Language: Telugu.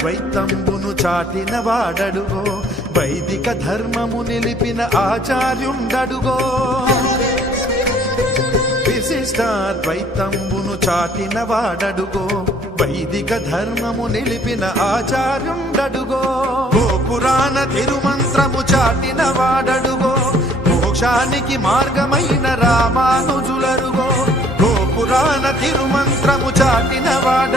ద్వైతంబును చాటిన వాడడుగో వైదిక ధర్మము నిలిపిన ఆచార్యుండడుగో విశిష్టాద్వైతంబును చాటిన వాడడుగో వైదిక ధర్మము నిలిపిన ఆచార్యుండడుగో గోపురాణ తిరుమంత్రము చాటిన వాడడుగో మోక్షానికి మార్గమైన రామానుజులరుగో గోపురాణ తిరుమంత్రము చాటిన వాడ